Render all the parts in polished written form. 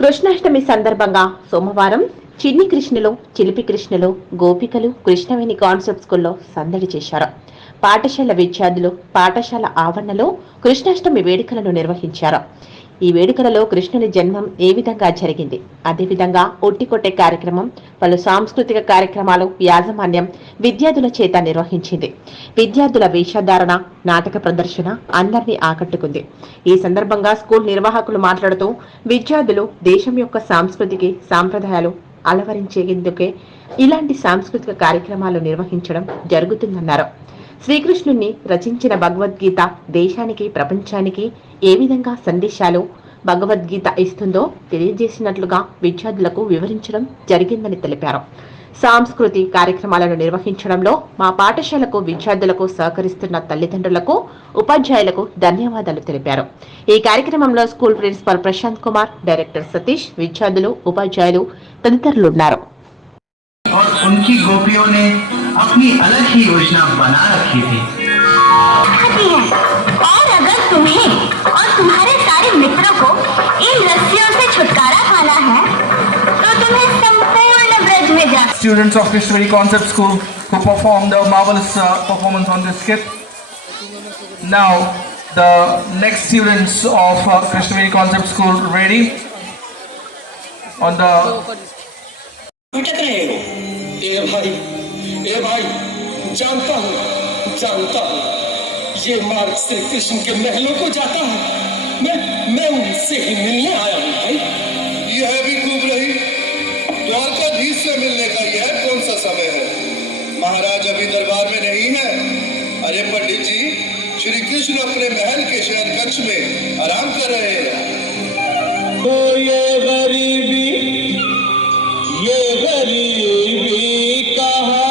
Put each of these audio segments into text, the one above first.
కృష్ణాష్టమి సందర్భంగా సోమవారం చిన్ని కృష్ణులు, చిలిపి కృష్ణులు, గోపికలు కృష్ణవేణి కాన్సెప్ట్ స్కూల్లో సందడి చేశారు. పాఠశాల విద్యార్థులు పాఠశాల ఆవరణలో కృష్ణాష్టమి వేడుకలను నిర్వహించారు. ఈ వేడుకలలో కృష్ణుని జన్మం ఏ విధంగా జరిగింది, అదేవిధంగా ఒట్టికొట్టే కార్యక్రమం, పలు సాంస్కృతిక కార్యక్రమాలు యాజమాన్యం విద్యార్థుల చేత నిర్వహించింది. విద్యార్థుల వేషధారణ, నాటక ప్రదర్శన అందరినీ ఆకట్టుకుంది. ఈ సందర్భంగా స్కూల్ నిర్వాహకులు మాట్లాడుతూ విద్యార్థులు దేశం యొక్క సంస్కృతికి సాంప్రదాయాలు అలవరించేందుకే ఇలాంటి సాంస్కృతిక కార్యక్రమాలు నిర్వహించడం జరుగుతుందన్నారు. శ్రీకృష్ణుణ్ణి రచించిన భగవద్గీత దేశానికి, ప్రపంచానికి ఏ విధంగా సందేశాలు భగవద్గీత ఇస్తుందో తెలియజేసినట్లుగా విద్యార్థులకు వివరించడం జరిగిందని తెలిపారు. సాంస్కృతి కార్యక్రమాలను నిర్వహించడంలో మా పాఠశాలకు విద్యార్థులకు సహకరిస్తున్న తల్లిదండ్రులకు, ఉపాధ్యాయులకు ధన్యవాదాలు తెలిపారు. ఈ కార్యక్రమంలో school principal Prashant Kumar, director Satish, విద్యార్థులు, ఉపాధ్యాయులు తదితరులున్నారు. अपनी अलग ही योजना बना रखी थी। और अगर तुम्हें और तुम्हारे सारे मित्रों को इन रस्सियों से छुटकारा पाना है तो तुम्हें संपूर्ण ब्रज में जा। Students of Krishnavedi Concept School who performed a marvelous performance on this skit. Now the next students of Krishnavedi Concept School ready on the. ए भाई जानता हूँ ये मार्ग श्री कृष्ण के महलों को जाता है। मैं उनसे ही मिलने आया हूँ भाई। यह भी खूब रही, द्वारकाधीश से मिलने का यह कौन सा समय है? महाराज अभी दरबार में नहीं है। अरे पंडित जी, श्री कृष्ण अपने महल के शयन कक्ष में आराम कर रहे हैं। तो ये गरीबी कहाँ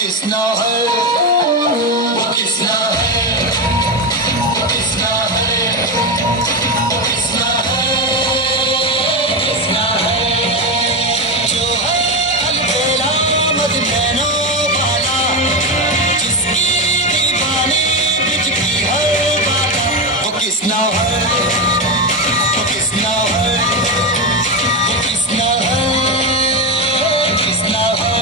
किसना है वो किसना है वो किसना है वो किसना है किसना है जो है अलबेला मदनैनो वाला जिसकी दीवानी बिज की हर बाला वो किसना है वो किसना है वो किसना है किसना है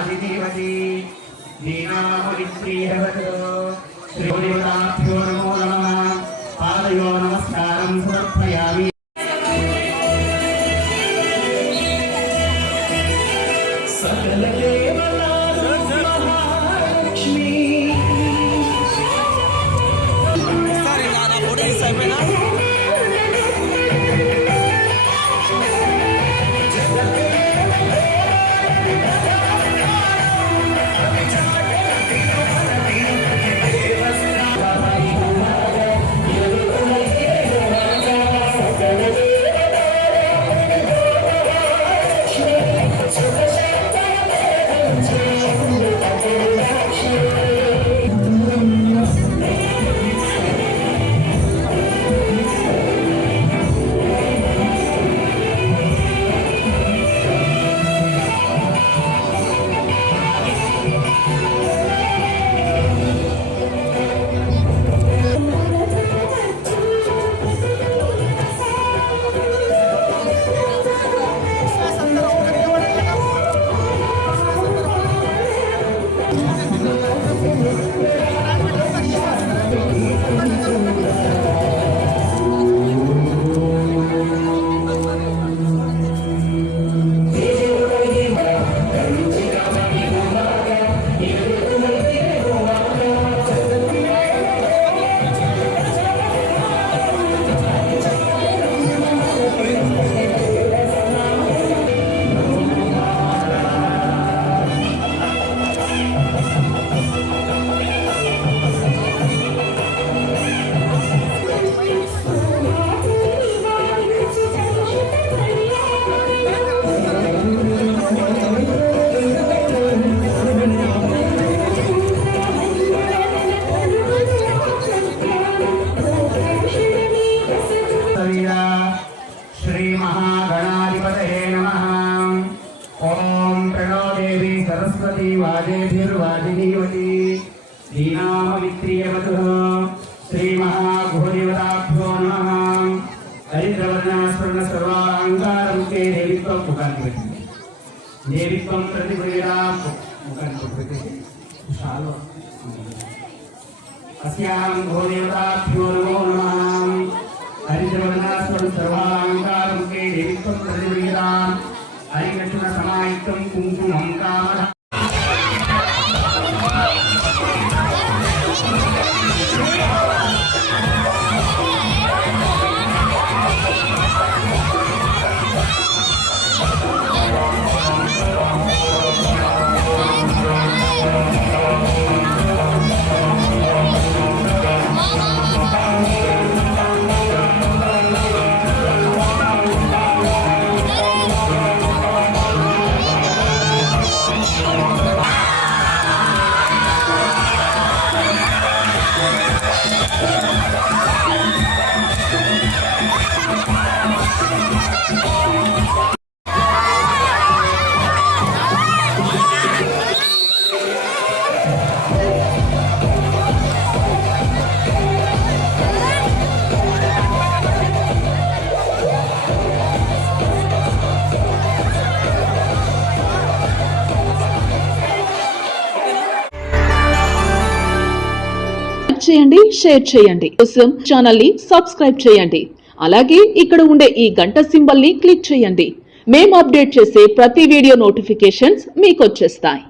वाजिदेवती दीनामवित्रीयवतो श्रीदेवताभ्यो नमो नमः पादयो नमस्कारं समर्पयामि सकल देवता महालक्ष्मी श्री महागणाधिपतये नमः। ओम प्रणो देवी सरस्वती वाजेभिर्वाजिनीवती दीनामवित्रीयवतुः श्री महागुहदेवताभ्यो नमः। हरिद्रवर्णस्वर्ण सर्वालंकारमुखे देवीत्वं मुखान्ति పెట్టింది देवीत्वं प्रतिगृहीता मुखान्ति పెట్టింది शालो अस्यां गुहदेवताभ्यो नमो नमः। हरिद्रवर्णास्वरं सर्वालंकारमुखे देवीत्वं प्रतिगृहीता हरिकृष्ण समायुक्तं कुङ्कुमं कामः చేయండి, షేర్ చేయండి. కోసం ఛానల్ ని సబ్స్క్రైబ్ చేయండి. అలాగే ఇక్కడ ఉండే ఈ గంట సింబల్ ని క్లిక్ చేయండి. మేము అప్డేట్ చేసే ప్రతి వీడియో నోటిఫికేషన్స్ మీకు వచ్చేస్తాయి.